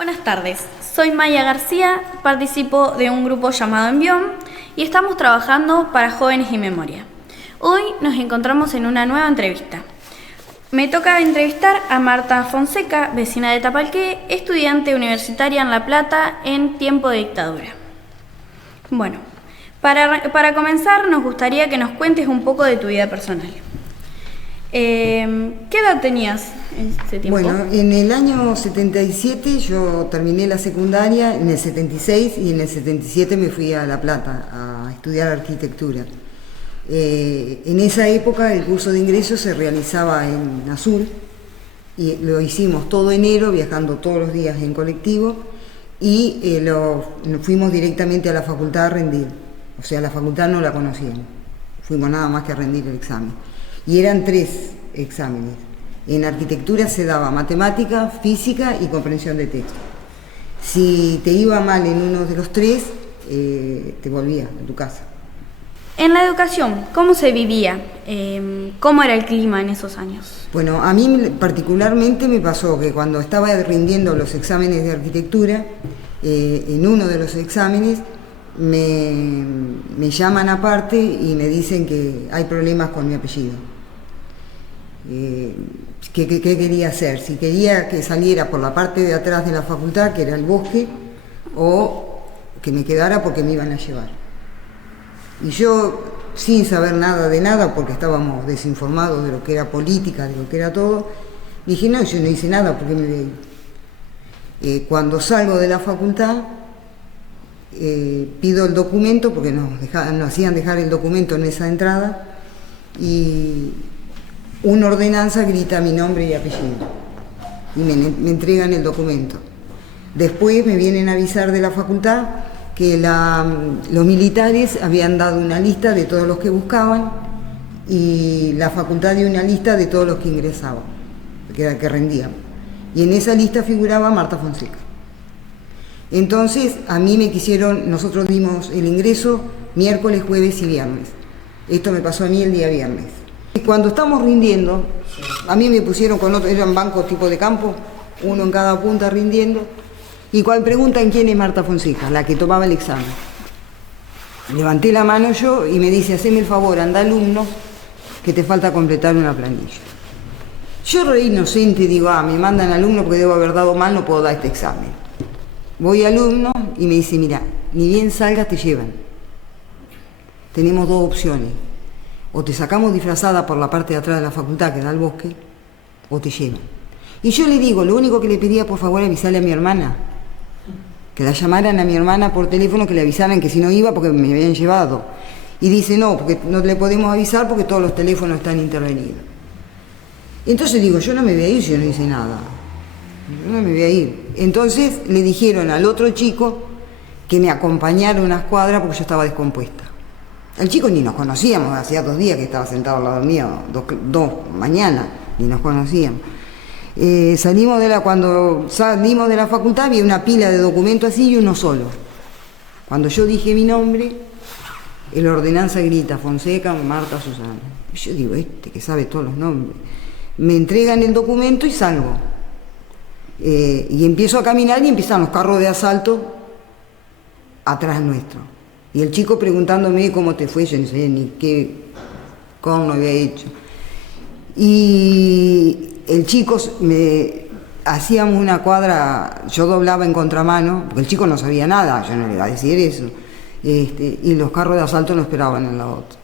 Buenas tardes, soy Maya García, participo de un grupo llamado Envión y estamos trabajando para Jóvenes y Memoria. Hoy nos encontramos en una nueva entrevista. Me toca entrevistar a Marta Fonseca, vecina de Tapalqué, estudiante universitaria en La Plata en tiempo de dictadura. Bueno, para comenzar nos gustaría que nos cuentes un poco de tu vida personal. ¿Qué edad tenías en ese tiempo? Bueno, en el año 77 yo terminé la secundaria, en el 76 y en el 77 me fui a La Plata a estudiar arquitectura. En esa época el curso de ingreso se realizaba en Azul y lo hicimos todo enero, viajando todos los días en colectivo y fuimos directamente a la facultad a rendir. O sea, la facultad no la conocíamos, fuimos nada más que a rendir el examen. Y eran 3 exámenes. En arquitectura se daba matemática, física y comprensión de texto. Si te iba mal en uno de los 3, te volvías a tu casa. En la educación, ¿cómo se vivía? ¿Cómo era el clima en esos años? Bueno, a mí particularmente me pasó que cuando estaba rindiendo los exámenes de arquitectura, en uno de los exámenes me llaman aparte y me dicen que hay problemas con mi apellido. ¿Qué quería hacer? Si quería que saliera por la parte de atrás de la facultad, que era el bosque, o que me quedara porque me iban a llevar. Y yo, sin saber nada de nada, porque estábamos desinformados de lo que era política, de lo que era todo, dije, no, yo no hice nada, ¿por qué me voy a ir? Cuando salgo de la facultad, pido el documento, porque nos hacían dejar el documento en esa entrada, y una ordenanza grita mi nombre y apellido, y me entregan el documento. Después me vienen a avisar de la facultad que los militares habían dado una lista de todos los que buscaban, y la facultad dio una lista de todos los que ingresaban, que rendían. Y en esa lista figuraba Marta Fonseca. Entonces, a mí nosotros dimos el ingreso miércoles, jueves y viernes. Esto me pasó a mí el día viernes. Y cuando estamos rindiendo, a mí me pusieron con otro, eran bancos tipo de campo, uno en cada punta rindiendo, y cuando preguntan quién es Marta Fonseca, la que tomaba el examen. Levanté la mano yo y me dice, haceme el favor, anda alumno, que te falta completar una planilla. Yo re inocente digo, me mandan alumno porque debo haber dado mal, no puedo dar este examen. Voy alumno y me dice, mira, ni bien salgas te llevan. Tenemos 2 opciones. O te sacamos disfrazada por la parte de atrás de la facultad que da al bosque, o te llevan. Y yo le digo, lo único que le pedía, por favor, avisarle a mi hermana. Que la llamaran a mi hermana por teléfono, que le avisaran que si no iba porque me habían llevado. Y dice, no, porque no le podemos avisar porque todos los teléfonos están intervenidos. Entonces digo, yo no me voy a ir si yo no hice nada. Yo no me voy a ir. Entonces le dijeron al otro chico que me acompañara unas cuadras porque yo estaba descompuesta. El chico ni nos conocíamos, hacía 2 días que estaba sentado al lado mío, 2 mañanas, ni nos conocíamos. Cuando salimos de la facultad había una pila de documentos así y uno solo. Cuando yo dije mi nombre, el ordenanza grita, Fonseca, Marta, Susana. Y yo digo, que sabe todos los nombres. Me entregan el documento y salgo. Y empiezo a caminar y empiezan los carros de asalto atrás nuestro. Y el chico preguntándome cómo te fue, yo no sabía ni qué corno había hecho. Y el chico, hacíamos una cuadra, yo doblaba en contramano, porque el chico no sabía nada, yo no le iba a decir eso. Y los carros de asalto no esperaban en la otra.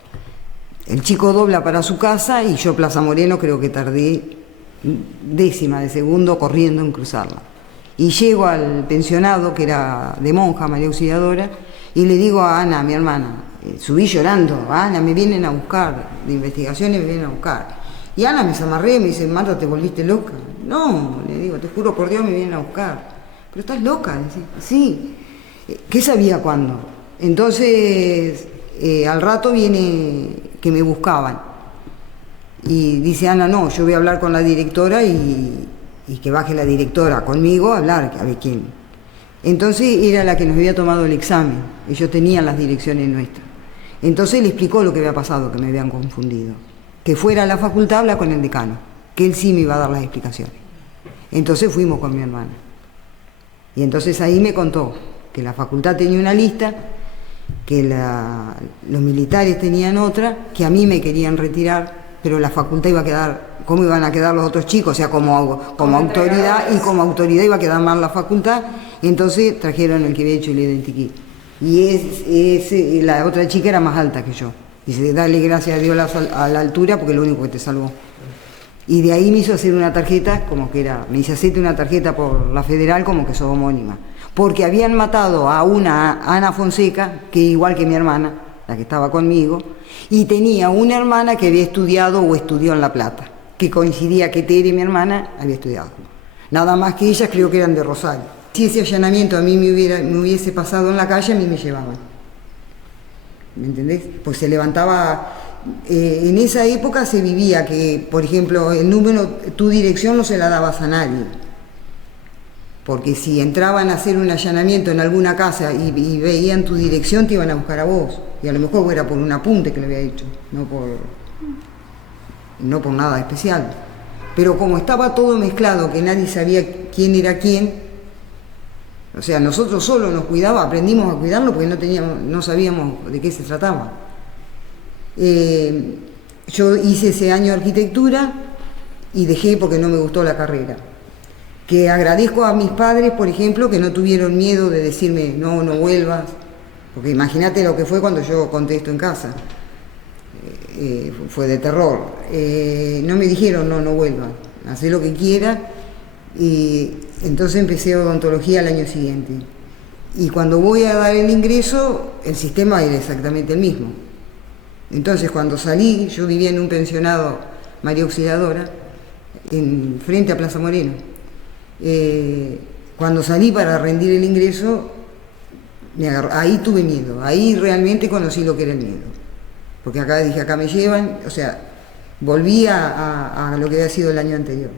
El chico dobla para su casa y yo, Plaza Moreno, creo que tardé 1/10 de segundo corriendo en cruzarla. Y llego al pensionado, que era de monja, María Auxiliadora, y le digo a Ana, mi hermana, subí llorando, Ana, me vienen a buscar, de investigaciones me vienen a buscar. Y Ana me zamarré, me dice, Marta, ¿te volviste loca? No, le digo, te juro por Dios, me vienen a buscar. Pero estás loca, decía. Sí. ¿Qué sabía cuándo? Entonces, al rato viene que me buscaban. Y dice Ana, no, yo voy a hablar con la directora y que baje la directora conmigo a hablar, a ver quién. Entonces era la que nos había tomado el examen, ellos tenían las direcciones nuestras. Entonces le explicó lo que había pasado, que me habían confundido. Que fuera a la facultad a hablar con el decano, que él sí me iba a dar las explicaciones. Entonces fuimos con mi hermana. Y entonces ahí me contó que la facultad tenía una lista, que los militares tenían otra, que a mí me querían retirar, pero la facultad iba a quedar, ¿cómo iban a quedar los otros chicos? O sea, como autoridad, y como autoridad iba a quedar mal la facultad, y entonces trajeron el que había hecho el identikit. Y la otra chica era más alta que yo. Dice, dale gracias a Dios a la altura porque es lo único que te salvó. Y de ahí me hizo hacer una tarjeta, me hice hacerte una tarjeta por la federal como que sos homónima. Porque habían matado a una Ana Fonseca, que igual que mi hermana, la que estaba conmigo, y tenía una hermana que había estudiado o estudió en La Plata, que coincidía que Tere, mi hermana, había estudiado. Nada más que ellas creo que eran de Rosario. Si ese allanamiento a mí me hubiese pasado en la calle, a mí me llevaban. ¿Me entendés? Pues se levantaba, en esa época se vivía que, por ejemplo, el número, tu dirección no se la dabas a nadie. Porque si entraban a hacer un allanamiento en alguna casa y veían tu dirección, te iban a buscar a vos. Y a lo mejor era por un apunte que le había hecho, no por nada especial. Pero como estaba todo mezclado, que nadie sabía quién era quién, o sea, nosotros solo nos cuidábamos, aprendimos a cuidarnos porque no sabíamos de qué se trataba. Yo hice ese año de arquitectura y dejé porque no me gustó la carrera. Que agradezco a mis padres, por ejemplo, que no tuvieron miedo de decirme no vuelvas, porque imagínate lo que fue cuando yo conté esto en casa. Fue de terror. No me dijeron no vuelvas, hacé lo que quieras. Y entonces empecé odontología al año siguiente. Y cuando voy a dar el ingreso, el sistema era exactamente el mismo. Entonces cuando salí, yo vivía en un pensionado María Auxiliadora, frente a Plaza Moreno. Cuando salí para rendir el ingreso, ahí tuve miedo, ahí realmente conocí lo que era el miedo. Porque acá dije, acá me llevan, o sea, volví a lo que había sido el año anterior.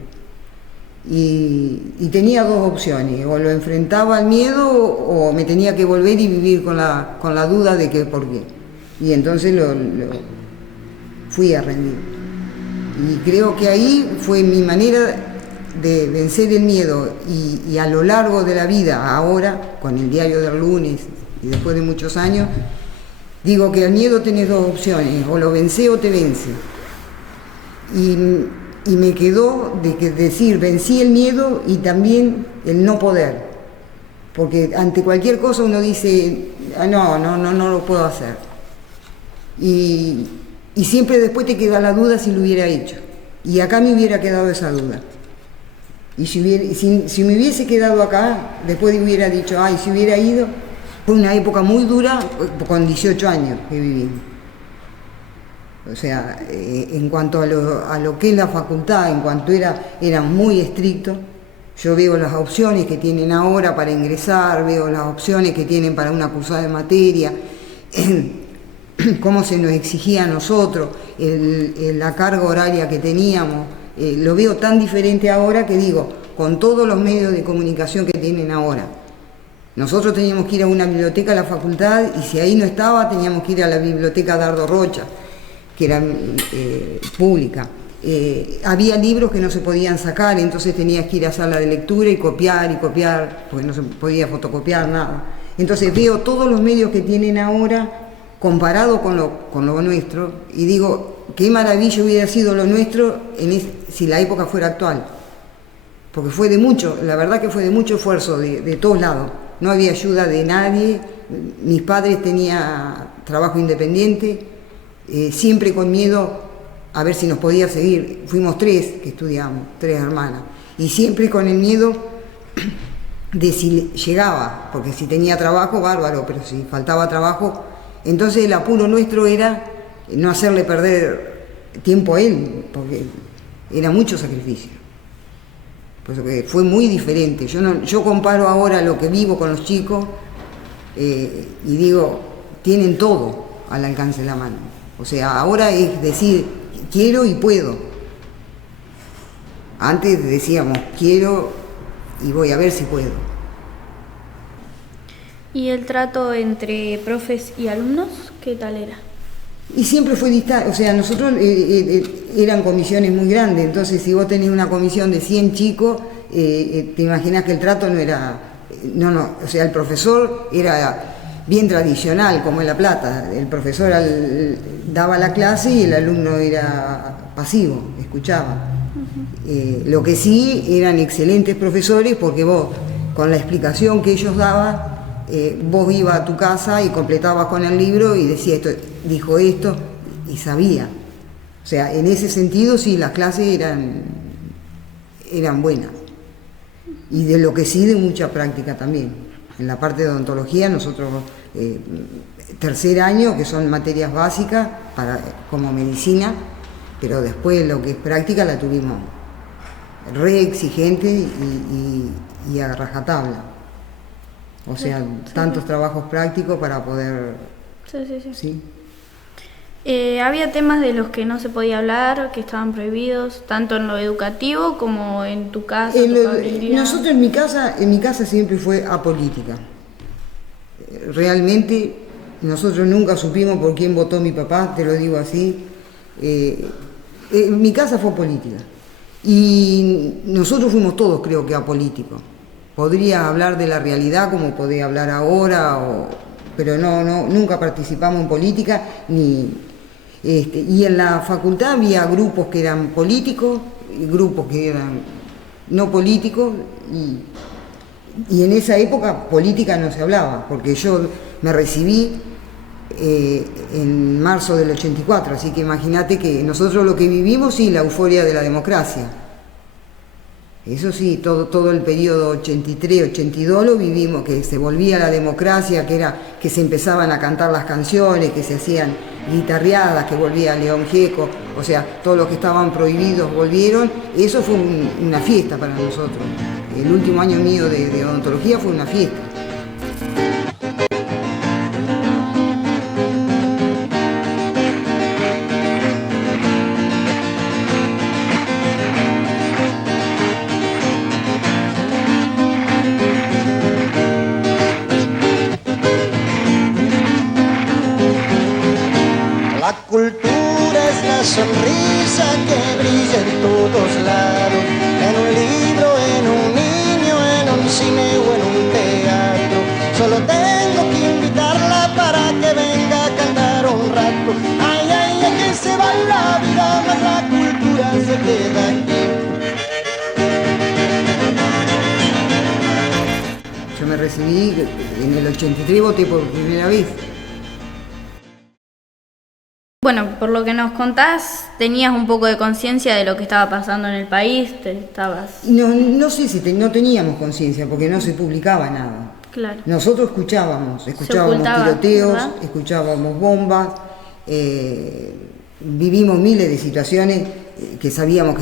Y tenía dos opciones, o lo enfrentaba al miedo o me tenía que volver y vivir con la duda de que por qué. Y entonces lo fui a rendir. Y creo que ahí fue mi manera de vencer el miedo y a lo largo de la vida, ahora, con el diario del lunes y después de muchos años, digo que al miedo tenés dos opciones, o lo vence o te vence. Y me quedó decir, vencí el miedo y también el no poder. Porque ante cualquier cosa uno dice, no lo puedo hacer. Y siempre después te queda la duda si lo hubiera hecho. Y acá me hubiera quedado esa duda. Y si me hubiese quedado acá, después hubiera dicho, si hubiera ido. Fue una época muy dura, con 18 años que viví. O sea, en cuanto a lo que es la facultad, en cuanto era muy estricto, yo veo las opciones que tienen ahora para ingresar, veo las opciones que tienen para una cursada de materia, cómo se nos exigía a nosotros, la carga horaria que teníamos, lo veo tan diferente ahora que digo, con todos los medios de comunicación que tienen ahora. Nosotros teníamos que ir a una biblioteca a la facultad y si ahí no estaba, teníamos que ir a la biblioteca Dardo Rocha, que era pública. Había libros que no se podían sacar, entonces tenías que ir a sala de lectura y copiar, porque no se podía fotocopiar nada. Entonces veo todos los medios que tienen ahora comparado con lo nuestro y digo, qué maravilla hubiera sido lo nuestro si la época fuera actual. Porque fue la verdad que fue de mucho esfuerzo de todos lados. No había ayuda de nadie, mis padres tenían trabajo independiente, siempre con miedo a ver si nos podía seguir. Fuimos 3 que estudiamos, 3 hermanas, y siempre con el miedo de si llegaba, porque si tenía trabajo, bárbaro, pero si faltaba trabajo, entonces el apuro nuestro era no hacerle perder tiempo a él, porque era mucho sacrificio. Por eso que fue muy diferente. Yo comparo ahora lo que vivo con los chicos y digo, tienen todo al alcance de la mano. O sea, ahora es decir, quiero y puedo. Antes decíamos, quiero y voy a ver si puedo. ¿Y el trato entre profes y alumnos, qué tal era? Y siempre fue distante, o sea, nosotros eran comisiones muy grandes, entonces si vos tenés una comisión de 100 chicos, te imaginás que el trato no era o sea, el profesor era bien tradicional, como en La Plata. El profesor daba la clase y el alumno era pasivo, escuchaba. Lo que sí eran excelentes profesores, porque vos, con la explicación que ellos daban, vos ibas a tu casa y completabas con el libro y decía esto, dijo esto, y sabía. O sea, en ese sentido sí, las clases eran buenas. Y de lo que sí, de mucha práctica también. En la parte de odontología, nosotros, tercer año, que son materias básicas como medicina, pero después lo que es práctica la tuvimos re exigente y a rajatabla. O sea, tantos trabajos prácticos para poder... ¿sí? Había temas de los que no se podía hablar, que estaban prohibidos, tanto en lo educativo como en tu casa. Nosotros en mi casa siempre fue apolítica. Realmente nosotros nunca supimos por quién votó mi papá, te lo digo así. Mi casa fue política. Y nosotros fuimos todos, creo que, apolíticos. Podría hablar de la realidad como podía hablar ahora, pero nunca participamos en política, y en la facultad había grupos que eran políticos y grupos que eran no políticos, y en esa época política no se hablaba, porque yo me recibí en marzo del 84, así que imagínate que nosotros lo que vivimos, sí, la euforia de la democracia. Eso sí, todo el periodo 83-82 lo vivimos, que se volvía la democracia, que se empezaban a cantar las canciones, que se hacían guitarreadas, que volvía León Gieco, o sea, todos los que estaban prohibidos volvieron. Eso fue una fiesta para nosotros. El último año mío de odontología fue una fiesta. La cultura es la sonrisa que brilla en todos lados, en un libro, en un niño, en un cine o en un teatro. Solo tengo que invitarla para que venga a cantar un rato. Ay, ay, ay, que se va la vida, mas la cultura se queda aquí. Yo me recibí en el 83, voté por primera vez. Bueno, por lo que nos contás, tenías un poco de conciencia de lo que estaba pasando en el país, No sé si no teníamos conciencia, porque no se publicaba nada. Claro. Nosotros escuchábamos tiroteos, ¿verdad? Escuchábamos bombas, vivimos miles de situaciones que sabíamos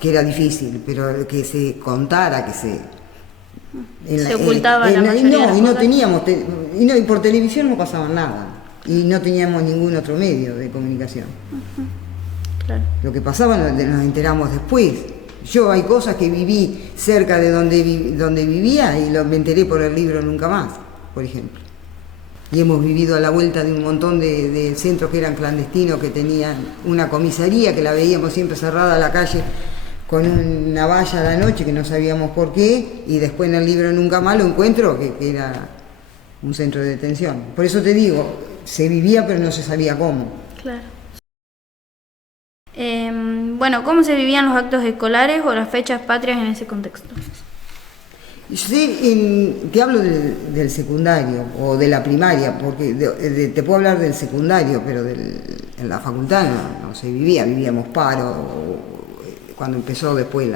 que era difícil, pero que se contara, que se ocultaba la mayoría. Y no teníamos, y por televisión no pasaba nada. Y no teníamos ningún otro medio de comunicación. Claro. Lo que pasaba nos enteramos después. Yo hay cosas que viví cerca de donde vivía y me enteré por el libro Nunca Más, por ejemplo. Y hemos vivido a la vuelta de un montón de centros que eran clandestinos, que tenían una comisaría, que la veíamos siempre cerrada a la calle con una valla a la noche, que no sabíamos por qué, y después en el libro Nunca Más lo encuentro, que era un centro de detención. Por eso te digo, se vivía pero no se sabía cómo. Claro. Bueno, ¿cómo se vivían los actos escolares o las fechas patrias en ese contexto? Te hablo del secundario o de la primaria, porque te puedo hablar del secundario, pero en la facultad no se vivía, vivíamos paro, cuando empezó después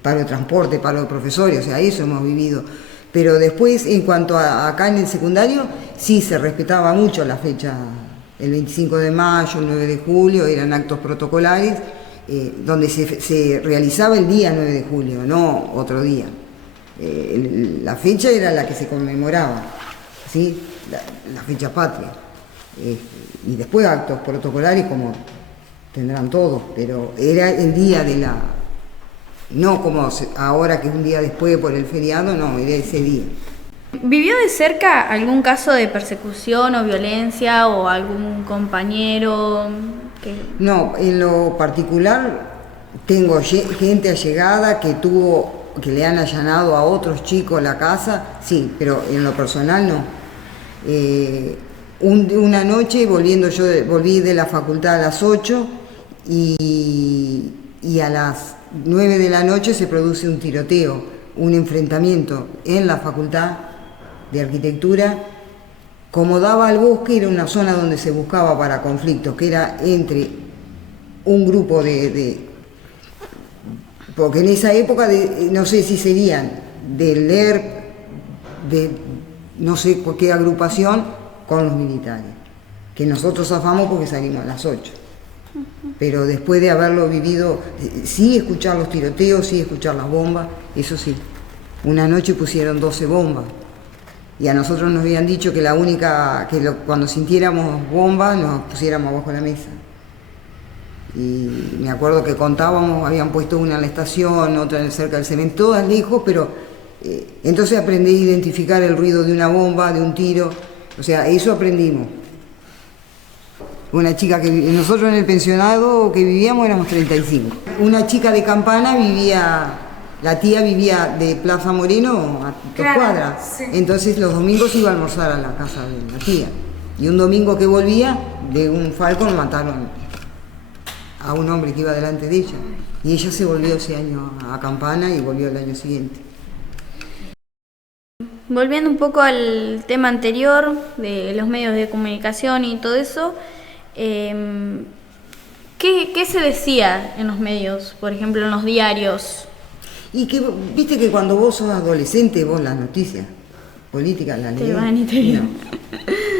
paro de transporte, paro de profesores, o sea, eso hemos vivido. Pero después, en cuanto a acá en el secundario, sí se respetaba mucho la fecha, el 25 de mayo, el 9 de julio, eran actos protocolares, donde se realizaba el día 9 de julio, no otro día. La fecha era la que se conmemoraba, ¿sí? La fecha patria. Y después actos protocolares como tendrán todos, pero era el día de la... No como ahora que es un día después por el feriado, no, era ese día. ¿Vivió de cerca algún caso de persecución o violencia o algún compañero que...? No, en lo particular tengo gente allegada que tuvo que le han allanado a otros chicos la casa, sí, pero en lo personal no. Una noche volví de la facultad a las 8 y a las 9 de la noche se produce un tiroteo, un enfrentamiento en la facultad de arquitectura. Como daba al bosque, era una zona donde se buscaba para conflictos, que era entre un grupo porque en esa época, no sé si serían del ERP, de no sé qué agrupación, con los militares, que nosotros zafamos porque salimos a las 8. Pero después de haberlo vivido, sí escuchar los tiroteos, sí escuchar las bombas, eso sí. Una noche pusieron 12 bombas y a nosotros nos habían dicho que cuando sintiéramos bombas nos pusiéramos abajo de la mesa. Y me acuerdo que contábamos, habían puesto una en la estación, otra cerca del cemento, todas lejos, pero entonces aprendí a identificar el ruido de una bomba, de un tiro, o sea, eso aprendimos. Una chica nosotros en el pensionado que vivíamos éramos 35. Una chica de Campana la tía vivía de Plaza Moreno a 2 cuadras. Sí. Entonces los domingos iba a almorzar a la casa de la tía. Y un domingo que volvía, de un Falcon mataron a un hombre que iba delante de ella. Y ella se volvió ese año a Campana y volvió el año siguiente. Volviendo un poco al tema anterior de los medios de comunicación y todo eso, ¿qué se decía en los medios, por ejemplo en los diarios? Y que viste que cuando vos sos adolescente, vos las noticias políticas las lees. Te van y te vienen. No.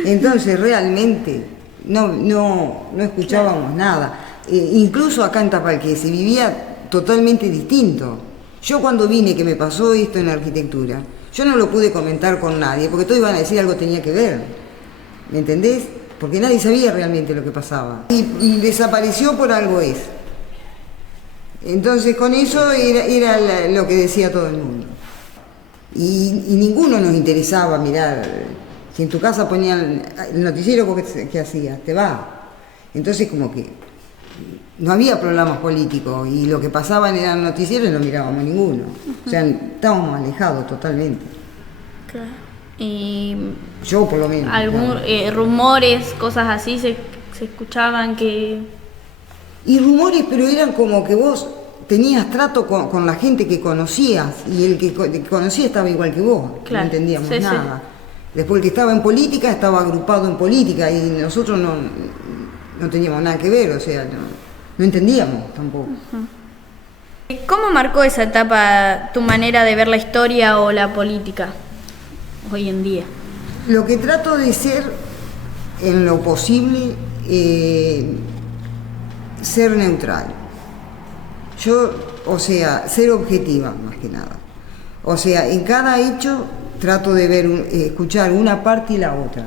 Entonces realmente no escuchábamos nada. Incluso acá en Tapalqué se vivía totalmente distinto. Yo cuando vine, que me pasó esto en arquitectura, yo no lo pude comentar con nadie, porque todos iban a decir algo tenía que ver. ¿Me entendés? Porque nadie sabía realmente lo que pasaba. Y desapareció por algo es. Entonces con eso era lo que decía todo el mundo. Y ninguno nos interesaba mirar. Si en tu casa ponían el noticiero, ¿qué hacías? Te va. Entonces como que no había problemas políticos y lo que pasaban eran noticieros y no mirábamos ninguno. O sea, estábamos alejados totalmente. Claro. Y yo por lo menos. Rumores, cosas así se escuchaban que... Y rumores, pero eran como que vos tenías trato con la gente que conocías y el que conocía estaba igual que vos, claro. No entendíamos nada. Sí. Después el que estaba en política estaba agrupado en política y nosotros no teníamos nada que ver, o sea, no entendíamos tampoco. ¿Cómo marcó esa etapa tu manera de ver la historia o la política hoy en día? Lo que trato de ser, en lo posible, ser neutral. Ser objetiva más que nada. O sea, en cada hecho trato de escuchar una parte y la otra.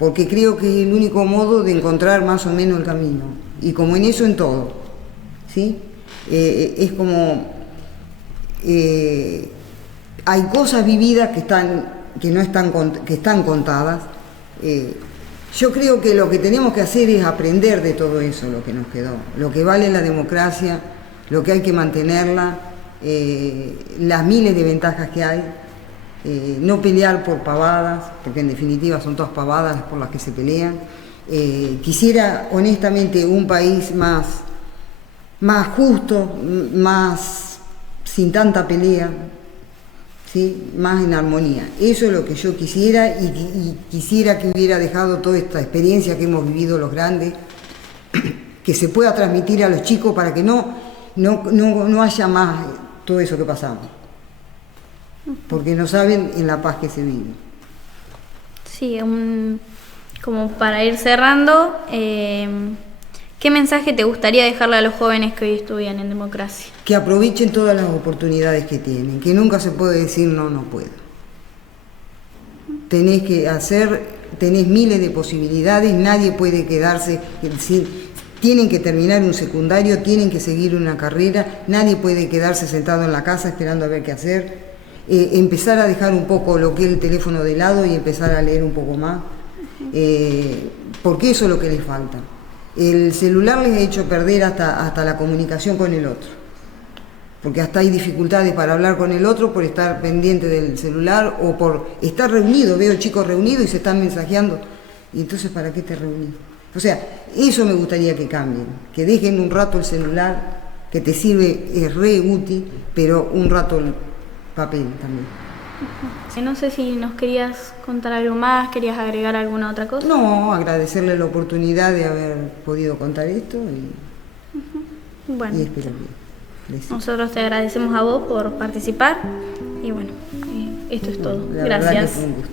Porque creo que es el único modo de encontrar más o menos el camino. Y como en eso en todo, ¿sí? Es como... hay cosas vividas que están contadas. Yo creo que lo que tenemos que hacer es aprender de todo eso, lo que nos quedó. Lo que vale la democracia, lo que hay que mantenerla, las miles de ventajas que hay. No pelear por pavadas, porque en definitiva son todas pavadas por las que se pelean. Quisiera honestamente un país más justo, más sin tanta pelea, ¿sí? Más en armonía. Eso es lo que yo quisiera y quisiera que hubiera dejado toda esta experiencia que hemos vivido los grandes, que se pueda transmitir a los chicos para que no haya más todo eso que pasamos. Porque no saben en la paz que se vive. Sí, como para ir cerrando, ¿qué mensaje te gustaría dejarle a los jóvenes que hoy estudian en democracia? Que aprovechen todas las oportunidades que tienen, que nunca se puede decir no puedo. Tenés miles de posibilidades, nadie puede quedarse tienen que terminar un secundario, tienen que seguir una carrera, nadie puede quedarse sentado en la casa esperando a ver qué hacer. Empezar a dejar un poco lo que es el teléfono de lado y empezar a leer un poco más, porque eso es lo que les falta. El celular les ha hecho perder hasta la comunicación con el otro. porque hasta hay dificultades para hablar con el otro por estar pendiente del celular o por estar reunido. Veo chicos reunidos y se están mensajeando. Y entonces, ¿para qué te reunís? O sea, eso me gustaría que cambien, que dejen un rato el celular, que te sirve, es re útil, pero un rato el papel también. No sé si nos querías contar algo más, querías agregar alguna otra cosa. No, agradecerle la oportunidad de haber podido contar esto Bueno, y espero que nosotros te agradecemos a vos por participar y bueno, esto es todo. La verdad que Gracias. fue un gusto.